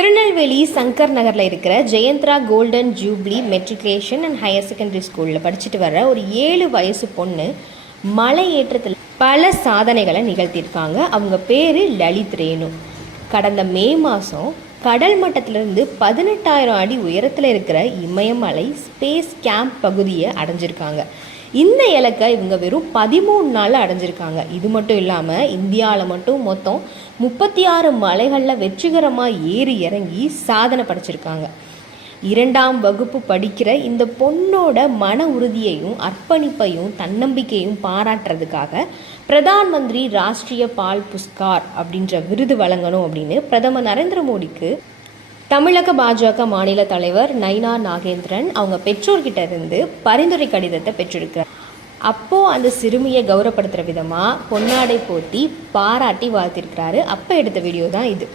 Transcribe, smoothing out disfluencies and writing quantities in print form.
திருநெல்வேலி சங்கர் நகரில் இருக்கிற Jayendra golden jubilee matriculation and higher secondary ஸ்கூலில் படிச்சுட்டு வர்ற ஒரு 7 வயசு பொண்ணு மலை ஏற்றத்தில் பல சாதனைகளை நிகழ்த்தியிருக்காங்க. அவங்க பேர் லலித் ரேணு. கடந்த மே மாதம் கடல் மட்டத்திலிருந்து 18,000 அடி உயரத்தில் இருக்கிற இமயமலை ஸ்பேஸ் கேம்ப் பகுதியை அடைஞ்சிருக்காங்க. இந்த இலக்கை இவங்க வெறும் 13 நாளில் அடைஞ்சிருக்காங்க. இது மட்டும் இல்லாமல் இந்தியாவில் மட்டும் மொத்தம் 36 மலைகளில் வெற்றிகரமாக ஏறி இறங்கி சாதனை படைச்சிருக்காங்க. 2ஆம் வகுப்பு படிக்கிற இந்த பொண்ணோட மன உறுதியையும் அர்ப்பணிப்பையும் தன்னம்பிக்கையும் பாராட்டுறதுக்காக பிரதான் மந்திரி ராஷ்ட்ரிய பால் புரஸ்கார் அப்படின்ற விருது வழங்கணும் அப்படின்னு பிரதமர் நரேந்திர மோடிக்கு தமிழக பாஜக மாநில தலைவர் நைனா நாகேந்திரன் அவங்க பெற்றோர்கிட்ட இருந்து பரிந்துரை கடிதத்தை பெற்றிருக்கிறார். அப்போது அந்த சிறுமியை கௌரவப்படுத்துகிற விதமாக பொன்னாடை போர்த்தி பாராட்டி வாழ்த்திருக்கிறாரு. அப்போ எடுத்த வீடியோ தான் இது.